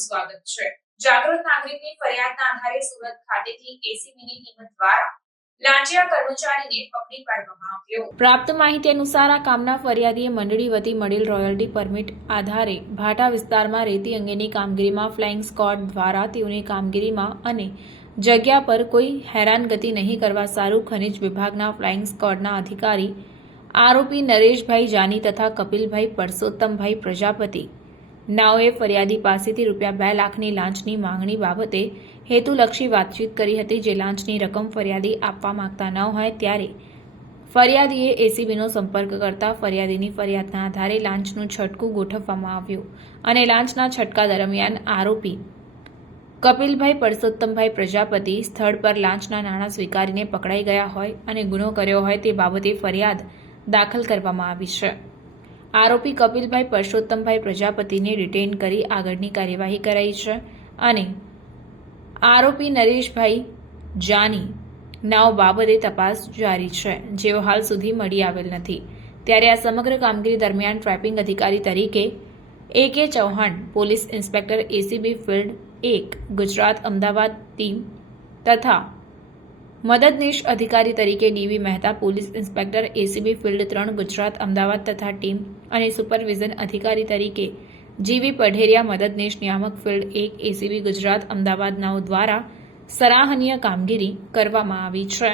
સ્વાગત છે. જાગૃત નાગરિકની ફરિયાદના આધારે સુરત ખાતેથી એસીબીની ટીમ દ્વારા પ્રાપ્ત માહિતી અનુસાર આ કામના ફરિયાદીએ મંડળી વતી મળેલ રોયલ્ટી પરમિટ આધારે ભાટા વિસ્તારમાં રેતી અંગેની કામગીરીમાં ફ્લાઇંગ સ્કોડ દ્વારા તેઓની કામગીરીમાં અને જગ્યા પર કોઈ હેરાનગતિ નહીં કરવા સારું ખનિજ વિભાગના ફ્લાઇંગ સ્કોડના અધિકારી આરોપી નરેશભાઈ જાની તથા કપિલભાઈ પરસોત્તમભાઈ પ્રજાપતિ નાઓએ ફરિયાદી પાસેથી રૂપિયા બે લાખની લાંચની માંગણી બાબતે હેતુલક્ષી વાતચીત કરી હતી જે લાંચની રકમ ફરિયાદી આપવા માંગતા ન હોય ત્યારે ફરિયાદીએ એસીબીનો સંપર્ક કરતા ફરિયાદીની ફરિયાદના આધારે લાંચનું છટકું ગોઠવવામાં આવ્યું અને લાંચના છટકા દરમિયાન આરોપી કપિલભાઈ પરસોત્તમભાઈ પ્રજાપતિ સ્થળ પર લાંચના નાણાં સ્વીકારીને પકડાઈ ગયા હોય અને ગુનો કર્યો હોય તે બાબતે ફરિયાદ દાખલ કરવામાં આવી છે. આરોપી કપિલભાઈ પરસોત્તમભાઈ પ્રજાપતિને ડિટેન કરી આગળની કાર્યવાહી કરાઈ છે અને આરોપી નરેશભાઈ જાની નાવ બાબતે તપાસ જારી છે, જેઓ હાલ સુધી મળી આવેલ નથી. ત્યારે આ સમગ્ર કામગીરી દરમિયાન ટ્રેપિંગ અધિકારી તરીકે A K Chauhan, police inspector ACB field એક, ગુજરાત અમદાવાદ ટીમ તથા મદદનીશ અધિકારી તરીકે D V Mehta, police inspector, ACB field ત્રણ, ગુજરાત, અમદાવાદ તથા ટીમ અને સુપરવિઝન અધિકારી તરીકે જીવી પઢેરિયા મદદનીશ નિયામક ફિલ્ડ એક, એસીબી ગુજરાત અમદાવાદ નાઓ દ્વારા સરાહનીય કામગીરી કરવામાં આવી છે.